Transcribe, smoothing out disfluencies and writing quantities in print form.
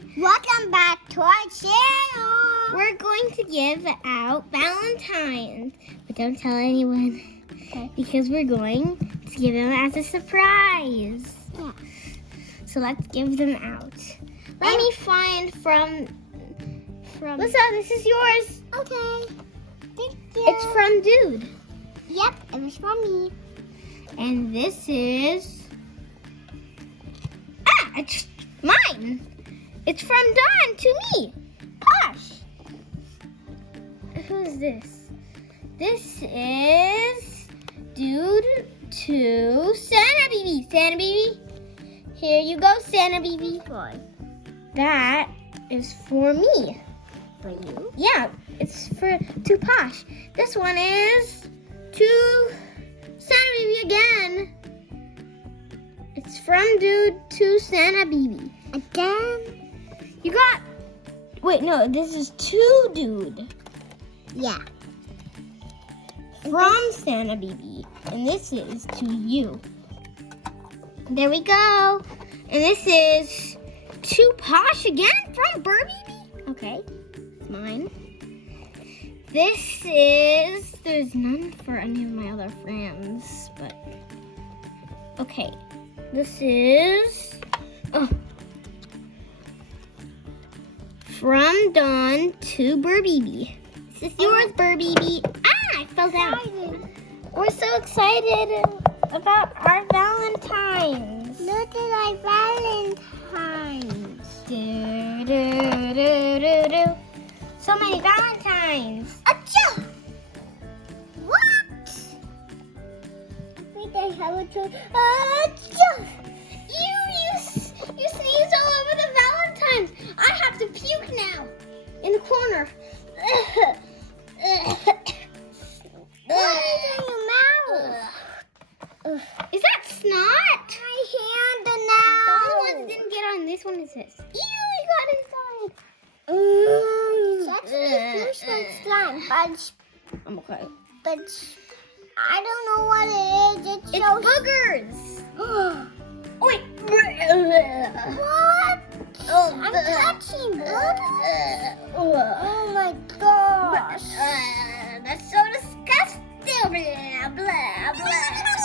everybody. Welcome back to our channel. We're going to give out Valentine's, but don't tell anyone. Okay. Because we're going to give them as a surprise. Yeah. So let's give them out. Let me find from. Lisa, this is yours. Okay. Thank you. It's from Dude. Yep, it was from me. And this is. It's mine. It's from Dawn to me. Posh. Who's this? This is Dude to Santa Baby. Santa Baby. Here you go, Santa Baby. That is for me. For you? Yeah, it's to Posh. This one is to Santa Baby again. It's from Dude to Santa Baby. Again? You got. Wait, no, this is to Dude Yeah. from Santa Baby. And this is to you. There we go. And this is to Posh again from Burbaby. Okay, it's mine. This is. There's none for any of my other friends, but. Okay. This is from Dawn to Burbaby. This is yours, Burbaby. I fell down. We're so excited about our Valentine's. Look at our Valentine's. Do, do, do, do, do. So many Valentines. Achoo! What? Wait, I have a choice. Achoo! You sneezed all over the Valentines. I have to puke now. In the corner. What is in your mouth? Is that snot? My hand The now. other ones didn't get on. This one is this. Ew, it got inside. It's actually fish and slime, I'm okay. but I don't know what it is. It's It's so boogers. Wait. What? I'm touching boogers. Oh my gosh. That's so disgusting. Blah, blah, blah.